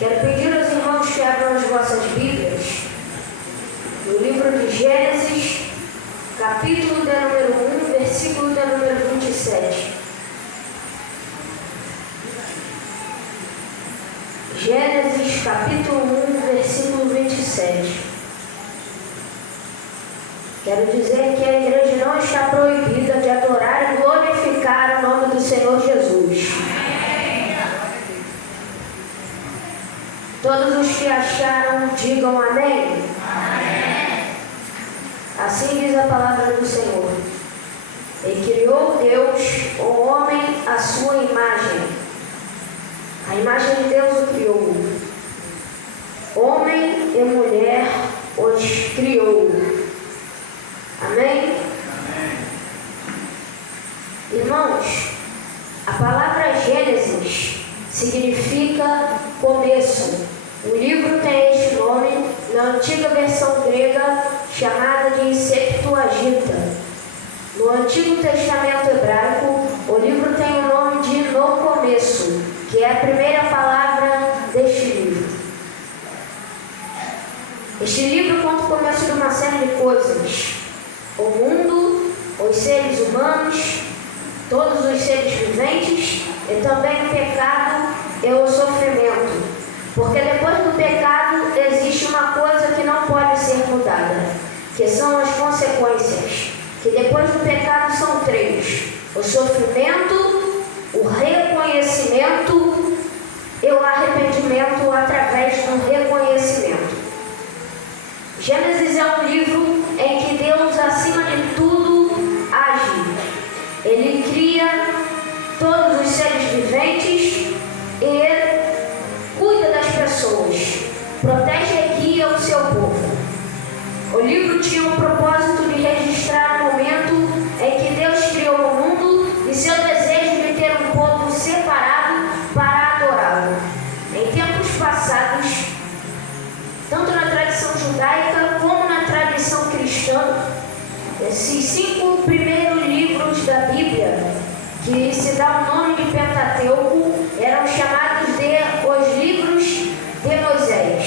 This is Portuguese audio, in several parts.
Quero pedir aos irmãos que abram as vossas Bíblias no livro de Gênesis, capítulo de número 1, versículo de número 27. Gênesis, capítulo 1, versículo 27. Quero dizer que a igreja não está proibida de adorar e glorificar o nome do Senhor Jesus. Todos os que acharam, digam amém. Amém. Assim diz a palavra do Senhor. E criou Deus o homem à sua imagem. A imagem de Deus o criou. Homem e mulher os criou. Amém? Amém. Irmãos, a palavra Gênesis significa começo. O livro tem este nome na antiga versão grega chamada de Septuaginta. No Antigo Testamento hebraico, o livro tem o nome de No Começo, que é a primeira palavra deste livro. Este livro conta o começo de uma série de coisas. O mundo, os seres humanos, todos os seres viventes e também o pecado e o sofrimento. Porque depois do pecado existe uma coisa que não pode ser mudada, que são as consequências, que depois do pecado são três: o sofrimento, o reconhecimento e o arrependimento através do reconhecimento. Gênesis é um livro em que Deus, acima de tudo, age. Ele cria todos os seres viventes e cuida das pessoas, protege e guia o seu povo. O livro tinha o propósito de registrar o momento em que Deus criou o mundo e seu desejo de ter um povo separado para adorá-lo. Em tempos passados, tanto na tradição judaica como na tradição cristã, esses 5 primeiros livros da Bíblia, que se dá o nome de Pentateuco, eram chamados de os livros de Moisés.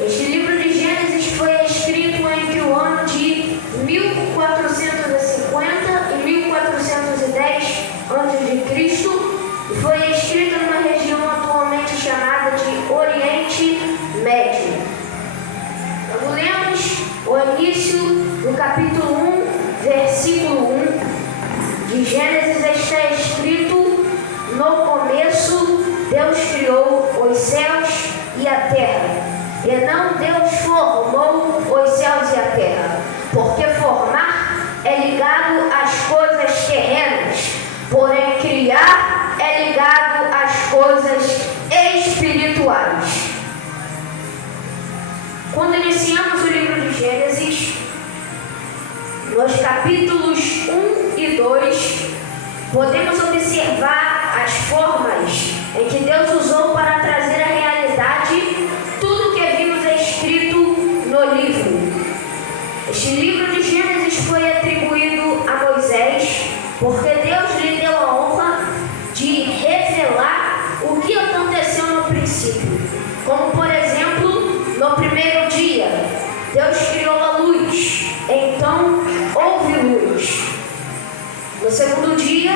Este livro de Gênesis foi escrito entre o ano de 1450 e 1410 a.C. e foi escrito numa região atualmente chamada de Oriente Médio. Nós lemos o início do capítulo 1, versículo 1 de Gênesis. Está escrito: no começo Deus criou os céus e a terra. E não Deus formou os céus e a terra, porque formar é ligado às coisas terrenas, porém criar é ligado às coisas espirituais. Quando iniciamos o livro de Gênesis, nos capítulos 1 e 2, podemos observar as formas em que Deus usou para trazer à realidade tudo que vimos escrito no livro. Este livro de Gênesis foi atribuído a Moisés, porque Deus lhe deu a honra de revelar o que aconteceu no princípio. Como, por exemplo, no primeiro dia, Deus criou a luz, então houve luz. No segundo dia,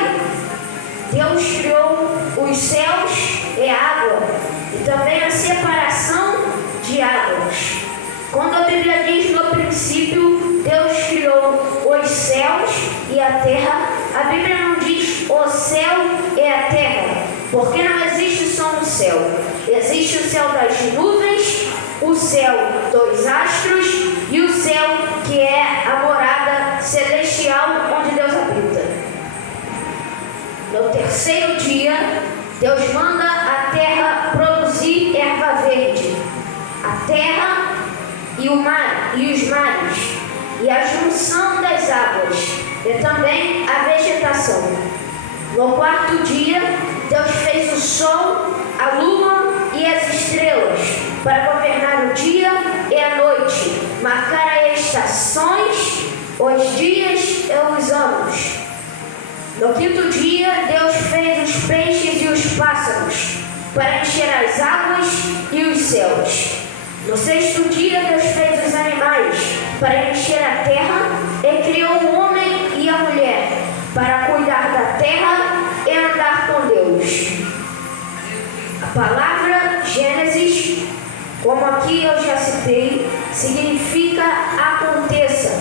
Deus criou os céus e a água, e também a separação de águas. Quando a Bíblia diz no princípio, Deus criou os céus e a terra, a Bíblia não diz o céu e a terra, porque não existe só um céu. Existe o céu das nuvens, o céu dos astros e o céu que é a morada celestial onde Deus habita. No terceiro dia, Deus manda a terra produzir erva verde, a terra e o mar e os mares, e a junção das águas, e também a vegetação. No quarto dia, Deus fez o sol, a lua e as estrelas, para governar o dia e a noite, marcar as estações, os dias e os anos. No quinto dia, Deus fez os peixes e os pássaros, para encher as águas No sexto dia, Deus fez os animais para encher a terra e criou o homem e a mulher para cuidar da terra e andar com Deus. A palavra Gênesis, como aqui eu já citei, significa aconteça.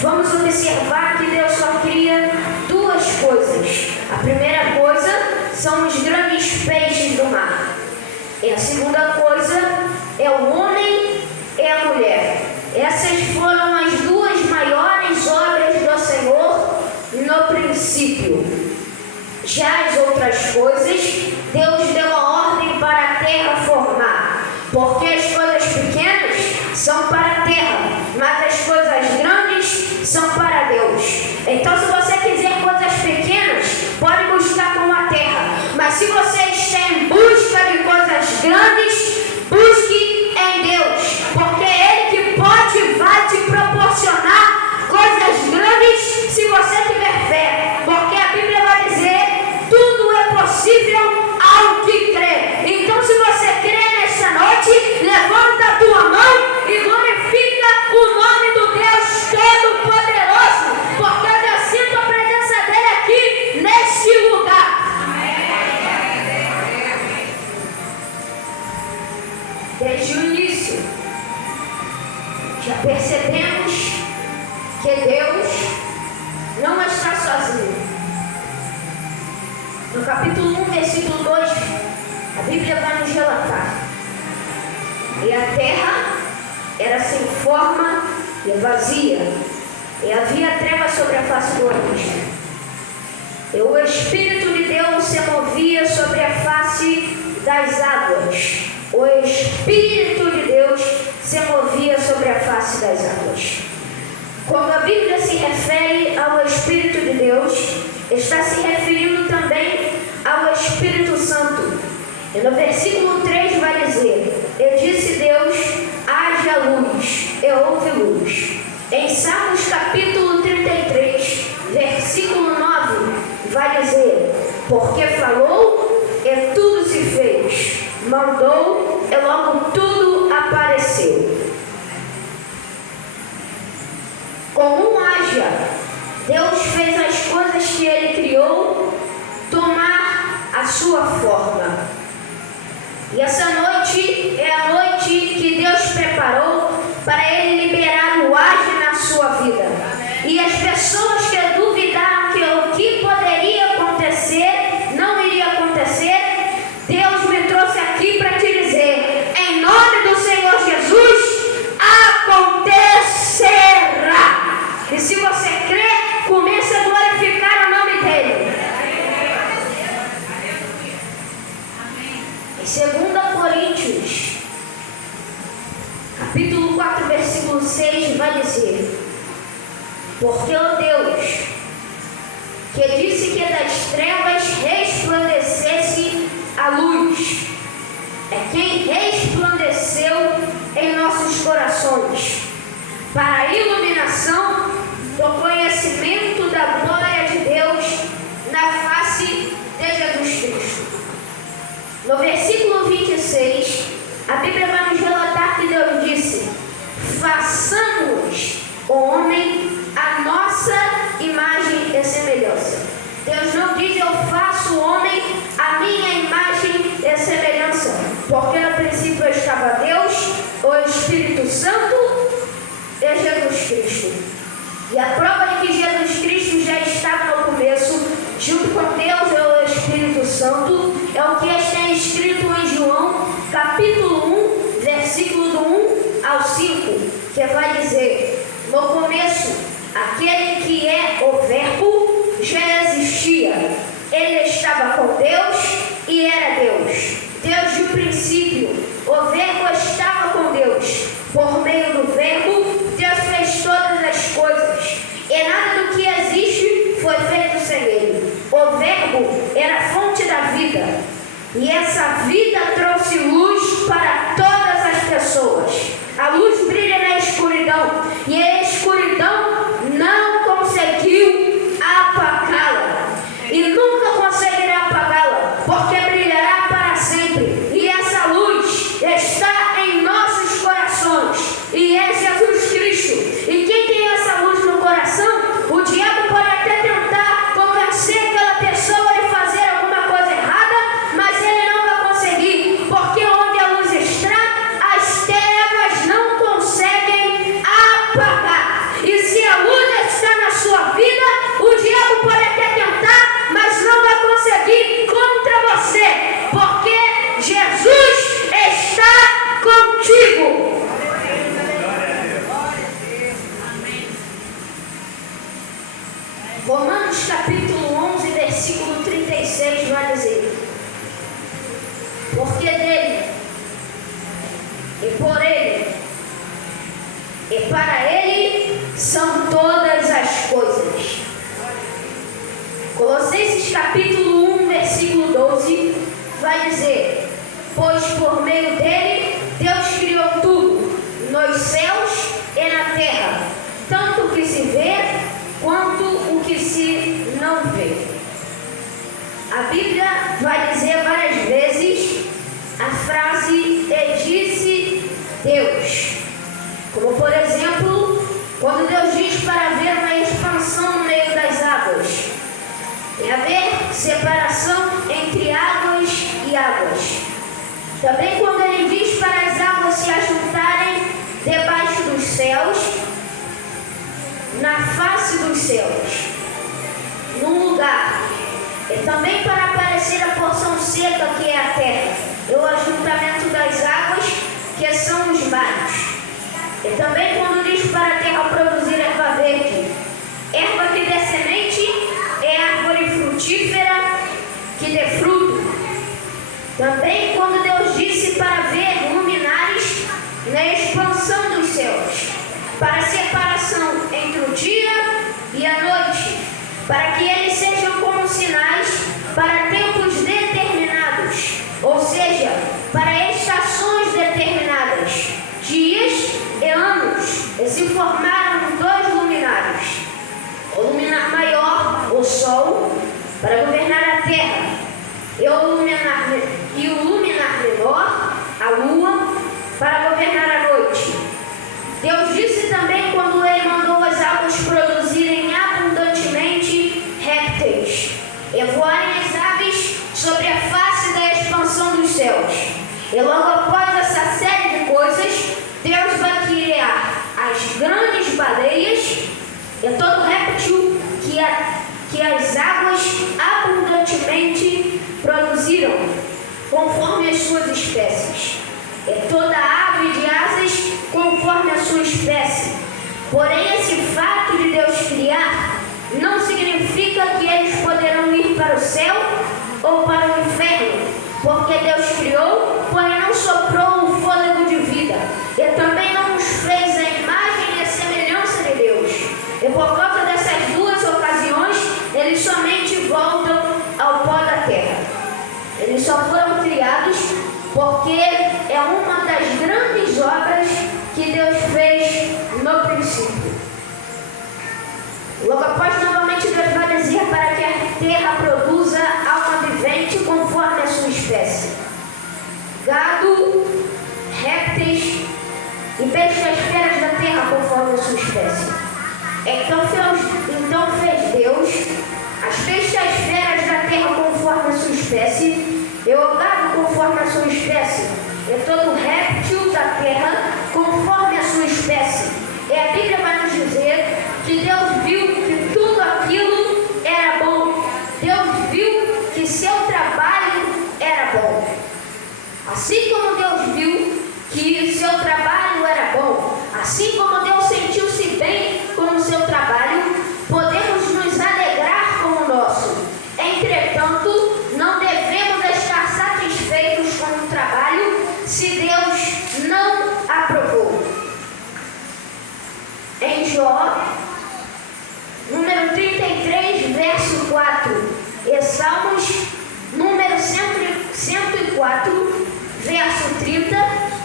Vamos observar que Deus só cria duas coisas. A primeira coisa são os grandes peixes do mar. E a segunda coisa é o homem e a mulher. Essas foram as duas maiores obras do Senhor no princípio. Já as outras coisas, Deus deu a ordem para a terra formar. Porque as coisas pequenas são para a terra, mas as coisas grandes são para Deus. Então, se você quiser coisas pequenas, pode buscar com a terra. Mas se você está em busca de coisas grandes, busque em Deus. Porque é Ele que pode e vai te proporcionar coisas grandes se você tiver fé. Porque a Bíblia vai dizer, tudo é possível ao que crê. Então, se você crê nessa noite, levanta a tua mão e glorifica o nome do Deus Todo-Poderoso, porque eu já sinto a presença dele aqui neste lugar. Desde o início, já percebemos que Deus não está sozinho. No capítulo 1, versículo 2, a Bíblia vai nos relatar. E a terra era sem forma e vazia, e havia trevas sobre a face do abismo. E o Espírito de Deus se movia sobre a face das águas. O Espírito de Deus se movia sobre a face das águas. Quando a Bíblia se refere ao Espírito de Deus, está se referindo também ao Espírito Santo. E no versículo 3 vai dizer, e disse Deus, haja luz, e houve luz. Em Salmos capítulo 33, versículo 9, vai dizer, porque falou, e tudo se fez, mandou, e logo tudo apareceu. Com um haja, Deus fez as coisas que Ele criou tomar a sua forma. E essa noite é a noite que Deus preparou para Ele liberar o haja na sua vida. E as pessoas que duvidaram que o que poderia acontecer não iria acontecer, Deus me trouxe aqui para te dizer, em nome do Senhor Jesus, acontecerá. E se você crê, comece a glorificar o nome dele. Em 2 Coríntios, capítulo 4, versículo 6, vai dizer, porque o Deus que disse que das trevas resplandecesse a luz, é quem resplandeceu em nossos corações, para a iluminação do conhecimento da glória de Deus na face de Jesus Cristo. No versículo 26, a Bíblia vai nos relatar que Deus disse, façamos o homem a nossa imagem e semelhança. Deus não diz, eu faço o homem a minha imagem e semelhança, porque no princípio estava Deus, o Espírito Santo e Jesus Cristo. E a prova de que Jesus Cristo já estava no começo, junto com Deus e o Espírito Santo, é o que está escrito em João, capítulo 1, versículo do 1 ao 5, que vai dizer, no começo, aquele que é o Verbo já existia. Ele estava com Deus e era Deus. Desde o princípio, o Verbo estava com Deus. Por meio do Verbo, Deus fez todas as coisas. E nada do que existe foi feito sem Ele. O Verbo era a fonte da vida. E essa e para Ele são todas as coisas. Colossenses capítulo 1, versículo 12, vai dizer: pois por meio dele Deus criou tudo, nos céus e na terra, tanto o que se vê quanto o que se não vê. A Bíblia vai dizer várias vezes a frase "e disse Deus", como por exemplo, quando Deus diz para haver uma expansão no meio das águas, tem a haver separação entre águas e águas. Também quando Ele diz para as águas se ajuntarem debaixo dos céus, na face dos céus, num lugar, e também para aparecer a porção seca que é a terra, e o ajuntamento das águas que são os mares. E também quando diz para a terra produzir erva verde, erva que dê semente, é árvore frutífera que dê fruto. Também quando Deus disse para ver luminares na expansão dos céus, para a separação entre o dia e a noite, para que eles sejam como sinais para tempos determinados, ou seja, para estações determinadas, dias e anos, e se formaram dois luminares, o luminar maior, o sol, para governar a terra, e o luminar menor, a lua, para governar a noite. Deus disse também quando Ele mandou as águas produzirem abundantemente répteis e voarem as aves sobre a face da expansão dos céus. E logo após essa série de coisas, Deus vai criar as grandes baleias e todo réptil que as águas abundantemente produziram, conforme as suas espécies, e toda ave de asas conforme a sua espécie. Porém, esse fato de Deus criar não significa que eles poderão ir para o céu ou para o inferno, porque Deus criou, porém não soprou o fôlego de vida, e também não nos fez a imagem e a semelhança de Deus. E por causa dessas duas ocasiões, eles somente voltam ao pó da terra. Eles só foram criados porque é uma das grandes obras que Deus fez no princípio. Logo após, novamente, Deus vai dizer para que a terra produza alma vivente conforme a sua espécie, gado, répteis e peixes das feras da terra conforme a sua espécie. Então fez Deus as peixes das feras da terra conforme a sua espécie, e o gado conforme a sua espécie, e todo réptil da terra conforme a sua espécie. E a Bíblia vai nos dizer que Deus viu que tudo aquilo era bom. Deus viu que seu trabalho era bom. Assim como Deus viu que seu trabalho era bom, assim como Deus sentiu-se bem com o seu trabalho, podemos nos alegrar com o nosso. Entretanto, não devemos estar satisfeitos com o trabalho se Deus não aprovou. Em Jó, número 33, verso 4, e Salmos, número 104, verso 30,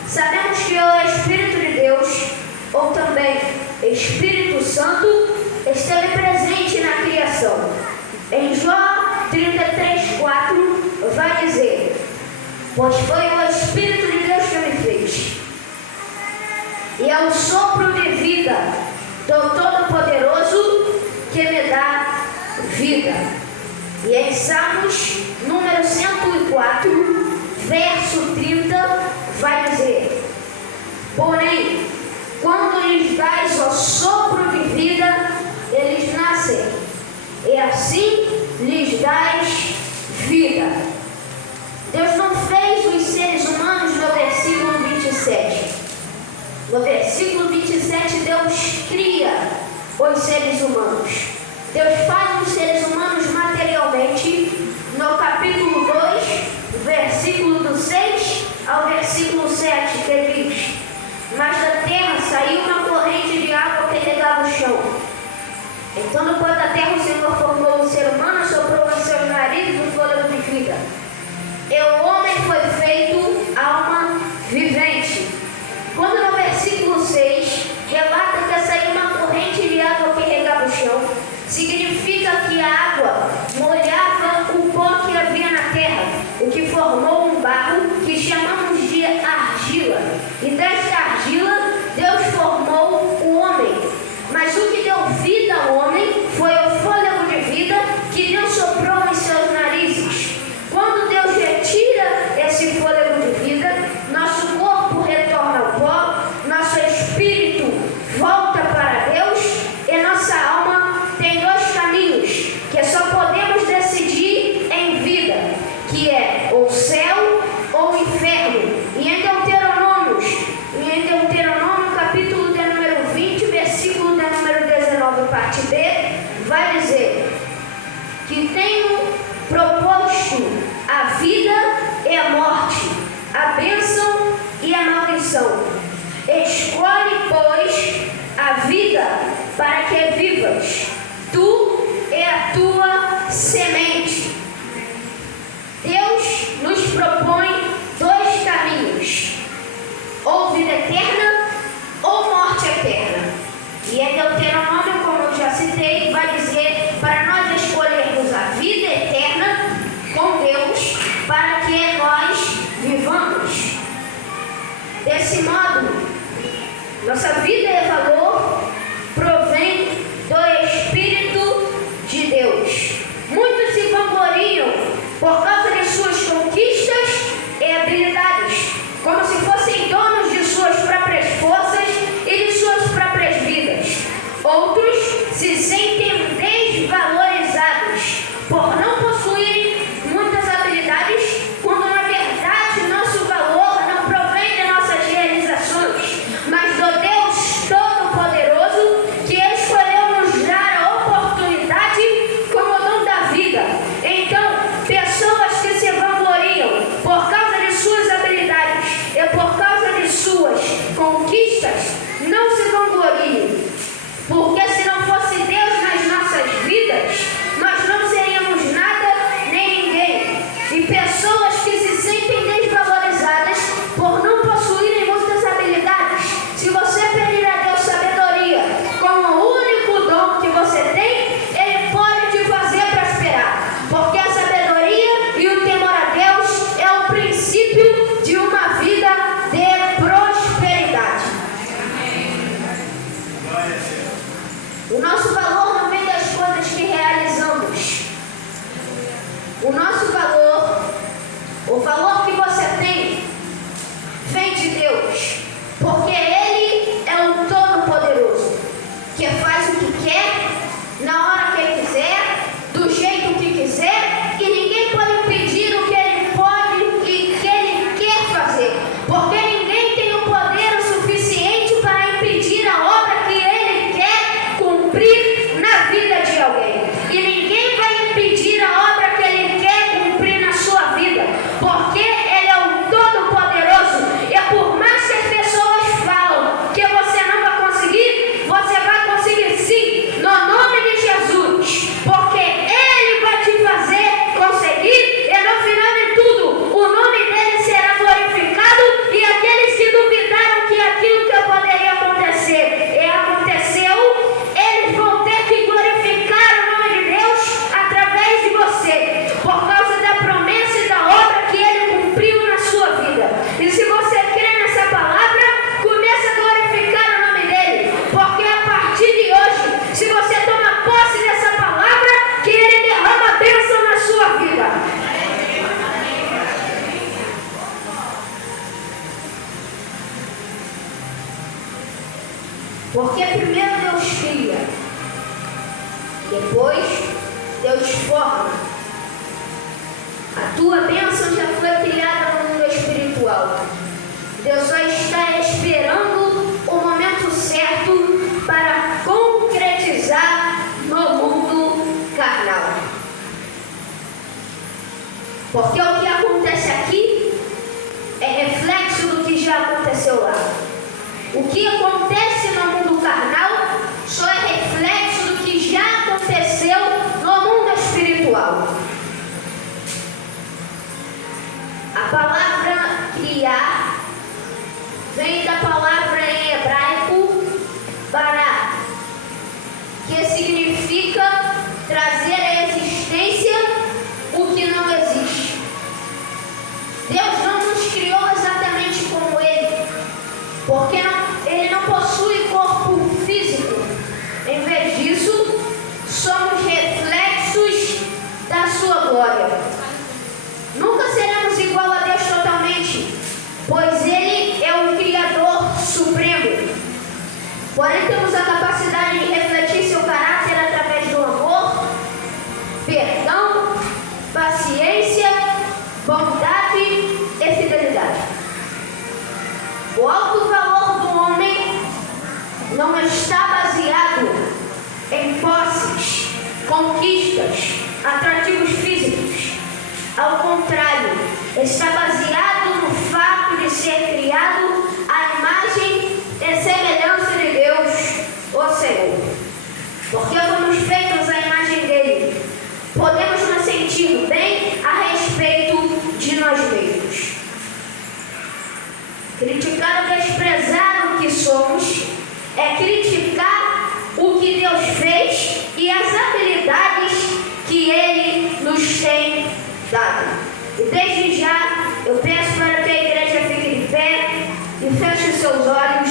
sabemos que o Espírito de Deus, ou também Espírito Santo, esteve presente na criação. Em Jó 33, 4, vai dizer: pois foi o Espírito de Deus que me fez, e é o sopro de vida do Todo-Poderoso que me dá vida. E em Salmos, número 104, verso 30, vai dizer: porém, quando lhes dás o sopro de vida, eles nascem, e assim lhes dás vida. Deus não fez os seres humanos no versículo 27. No versículo 27, Deus cria os seres humanos. Deus faz os seres humanos materialmente. No capítulo 2, versículo do 6 ao versículo 7, que diz: mas da terra saiu uma corrente Então, no pó da terra, o Senhor formou o ser humano, soprou em seus narizes o fôlego de vida. E o homem foi feito alma vivente. Quando no versículo 6 relata que saiu uma corrente de água que regava o chão, significa que a água molhava o pó que havia na terra, o que formou um barro que chamamos de argila. E desta argila, Deus formou o homem. Mas o que deu vida ao homem foi o fôlego de vida que Deus soprou em seus narizes. Quando Deus retira esse fôlego de vida, nosso corpo retorna ao pó, nosso espírito volta para Deus e nossa alma tem dois caminhos que só podemos decidir em vida, que é o céu ou o inferno. E em Deuteronômio capítulo de número 20, versículo de número 19, parte B, vai dizer que tenho proposto a vida e a morte, a bênção e a maldição. Escolhe, pois, a vida para que vivas, tu e a tua semente. Deus nos propõe dois caminhos, ou vida eterna ou morte eterna. E em Deuteronômio, como eu já citei, vai dizer para nós escolhermos a vida eterna com Deus para que nós vivamos. Desse modo, nossa vida e valor provém do Espírito de Deus. Muitos se vangloriam por causa de suas conquistas e habilidades, como se fossem donos de suas próprias forças e de suas próprias vidas. Outros se sentem desvalorizados por não possuírem muitas habilidades, quando na verdade nosso valor não provém de nossas realizações, mas do Deus Todo-Poderoso que escolheu nos dar a oportunidade como dom da vida. Então, pessoas que se vangloriam por causa de suas habilidades e por causa de suas conquistas, não se vangloriem, porque se não fosse Deus nas nossas vidas, nós não seríamos nada nem ninguém. E pessoas que se sentem desvalorizadas por não possuírem muitas habilidades, se você pedir a Deus sabedoria como o único dom que você tem, Ele pode te fazer prosperar, porque a sabedoria e o temor a Deus é o princípio de uma vida de prosperidade. O nosso valor não vem das coisas que realizamos. O nosso valor, o valor que você tem, vem de Deus, porque Ele é o Todo-Poderoso, que faz o que quer, na hora que Ele quiser, do jeito que quiser, e ninguém pode impedir o que Ele pode e que Ele quer fazer, porque ninguém tem o poder o suficiente para impedir a obra que Ele quer cumprir na vida de alguém. E ninguém vai impedir a obra que Ele quer cumprir na sua vida, porque Ele é o Todo-Poderoso. E por mais que as pessoas falam que você não vai conseguir, você vai conseguir sim, no nome de Jesus, porque Ele vai te fazer conseguir, e no final de tudo, o nome dele será glorificado, e aqueles que duvidaram que aquilo que poderia acontecer e aconteceu, eles vão ter que glorificar o nome de Deus através de você, por causa da promessa e da obra que Ele cumpriu na sua vida. E se você crê nessa palavra, comece a glorificar o nome dele, porque a partir de hoje, se você toma posse dessa palavra, que Ele derrama bênção na sua vida. Porque primeiro Deus cria, depois Deus forma. A tua bênção já foi criada no mundo espiritual. Deus só está esperando o momento certo para concretizar no mundo carnal. Porque o que acontece aqui é reflexo do que já aconteceu lá. O que acontece no mundo carnal só é reflexo do que já porque ele não possui corpo físico. Em vez disso, somos reflexos da sua glória. Nunca seremos igual a Deus totalmente, pois Ele é o Criador Supremo. Porém, temos a capacidade de refletir seu caráter através do amor, perdão, paciência, bondade e fidelidade. O alto valor do homem não está baseado em posses, conquistas, atrativos físicos. Ao contrário, está baseado no fato de ser criado à imagem e semelhança de Deus, o Senhor. Porque fomos feitos à imagem dele, podemos nos sentir bem a respeito de nós mesmos. Criticar ou desprezar o que somos é criticar o que Deus fez e as habilidades que Ele nos tem dado. E desde já eu peço para que a igreja fique de pé e feche os seus olhos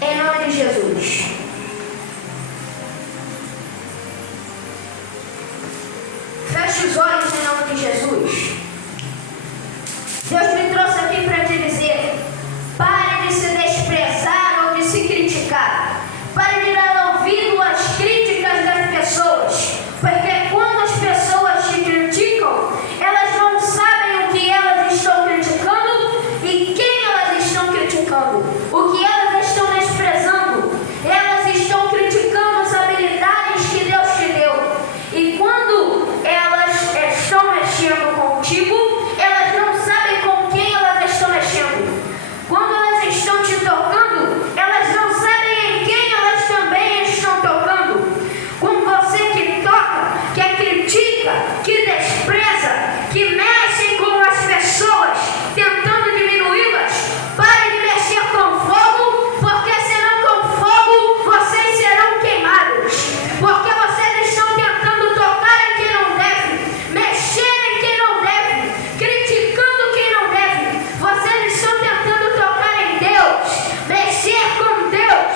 em nome de Jesus. Feche os olhos em nome de Jesus. Deus me trouxe aqui para te dizer: pare de se desprezar ou de se criticar. Pare de dar ouvido às críticas das pessoas, porque quando as pessoas te criticam, elas não sabem o que elas estão criticando e quem elas estão criticando, o que elas estão desprezando. Elas estão criticando as habilidades que Deus te deu, e quando elas estão mexendo contigo, elas não sabem com quem elas estão mexendo. Quando elas estão te tocando, elas não sabem em quem elas também estão tocando. Com você que toca, que critica, que despreza, que mexe com as pessoas, tentando diminuí-las, pare de mexer com fogo, porque senão com fogo vocês serão queimados. Porque vocês estão tentando tocar em quem não deve, mexer em quem não deve, criticando quem não deve. Vocês estão tentando tocar em Deus, mexer com Deus,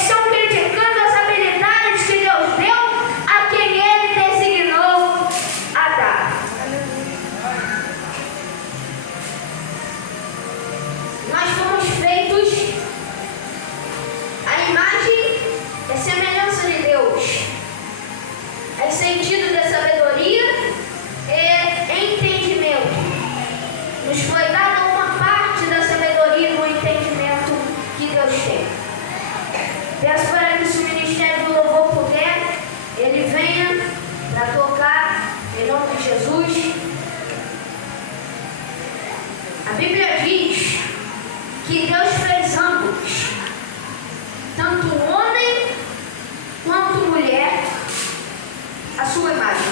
estão criticando as habilidades que Deus deu a quem Ele designou a dar. Nós fomos feitos à imagem e semelhança de Deus, em sentido de sabedoria e entendimento. Nos foi dada uma parte da sabedoria e do entendimento que Deus tem. Peço para que se o ministério do louvor puder, ele venha para tocar em nome de Jesus. A Bíblia diz que Deus fez ambos, tanto homem quanto mulher, a sua imagem.